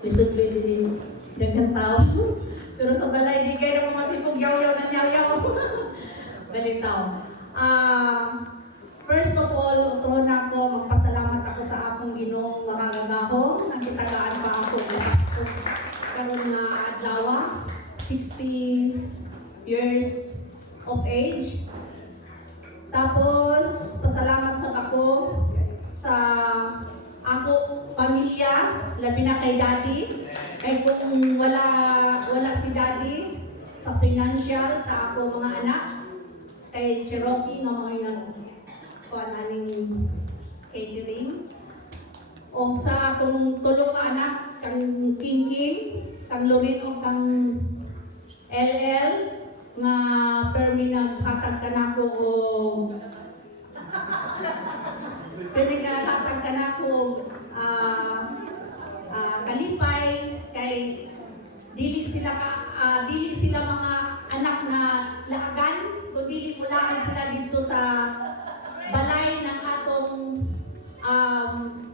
Lisod ko din daghang tao. Pero sa balay, di kayo na masipog yaw-yaw na yaw-yaw. Balitaw. First of all, utro na ako, magpasalamat ako sa akong Ginoong makagagaho. Nakitagaan pa ako karon na adlaw, 60 years of age. Tapos, pasalamat sa ako sa ako pamilya, labi na kay daddy. Kay kung wala si daddy sa financial, sa ako mga anak, kay Cherokee nga mga kuan aning catering. O sa akong tulo ka anak, kang King, kang Lorin o kang LL, nga permi naghatag ka na ko o permi naghatag ka na ko kalipay kay dili sila mga anak na laagan kundi mulaan sila dito sa balay ng atong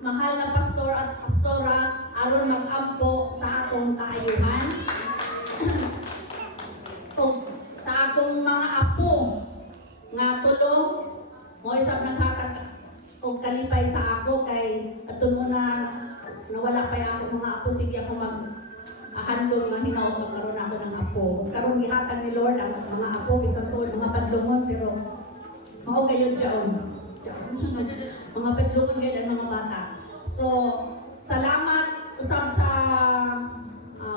mahal na pastor at pastora aron mag-ampo sa atong kaayuhan. Sa akong mga apo nga tulo mo isab naghatag og kalipay sa ako kay aton mo na nawala pa ako mga apo sige ako handol nga hinaot magkaroon ako ng apo. Karon gihatag ni Lord ang mga apo bisan tuod mga padlungon pero mao gayon diyon. Mga padlungon gayud ang mga bata. So salamat usab sa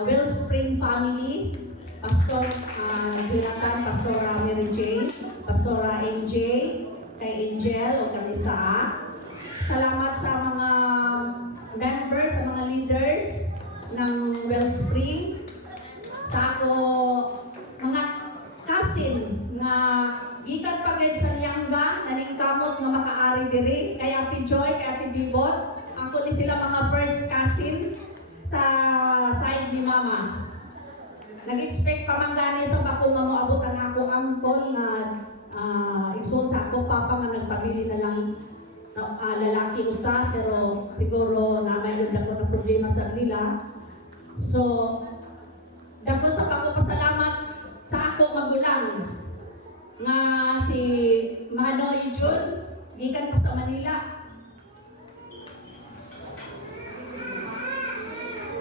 Wellspring family. Pastor Hilatan, Pastora Mary Jane, Pastora NJ, kay Angel o kay Saa. Salamat sa mga members, sa mga leaders ng Wellspring. Sa ako, mga cousin na gikan pagad sa Lianga, naning kamot nga makaari diri, kay Ate Joy, kay Ate Bibot. Ako ni sila mga first cousin sa side ni Mama. Nag-expect pa man gani sa bako nga moabutan ako angkol nga igsoon sa ako papa nga nagpabili na lang lalaki usa pero siguro na may dako na problema sa nila. So dako sa pagpasalamat sa ako magulang nga si Manoy Jun gikan pa sa Manila.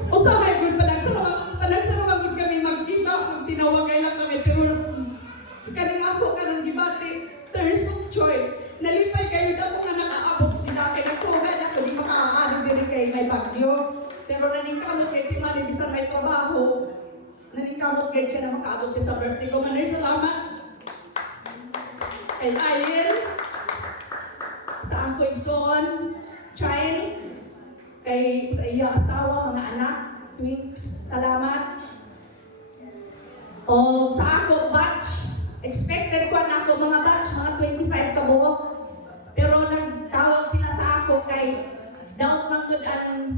Usahay gud panagsama kami magkita, magtinawagay lang kami pero kaning ako kanang gibati thirst of joy. Nalipay kayo na ko nga nakaabot sila kay nagtugan ako di makaaari diri kay may bagyo. Pero naningkamot kay si Manny bisan may trabaho. Naningkamot kay siya na makaabot siya sa birthday ko. Manay salamat. Kay Ayel, sa angkoy son, child, kay sa iya asawa, mga anak, twins, salamat. O sa ako batch, expected ko na ako mga batch, mga 25 kabuok. Pero nagtawag sila sa ako kay doubt man good ang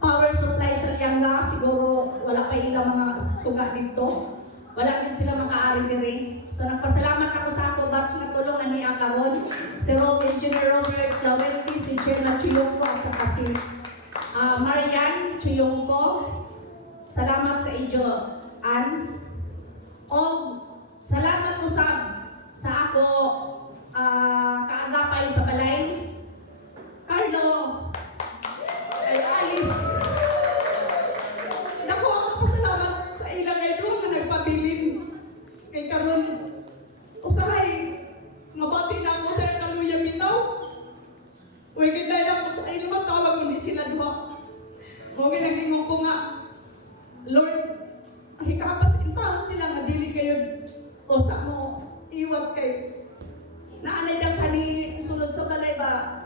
power supply sa Lianga. Siguro wala pa ilang mga suga dito. Wala din sila makaari diri. So nagpasalamat ako sa ako batch na tulungan ni Akaron. Si Engineer Robert Lawenti, si Jenna Chiyongko at saka si Marian Chiyongko. Salamat sa iyo, Ann. O salamat po sa ako kaagapay sa balay. Carlo, kay Alice. Naku, ako pasalamat sa ilang edo nga nagpabilin. Kay karon usahay, mabati na ako sa kaluya bitaw. Uy, gidlay na ako sa ilang matawag, hindi sila duha. Huwag nagingong ko nga, Lord, hikapas in taon sila nga dili kayo o sa mo iwag kay naanay lang kani sulod sa balay ba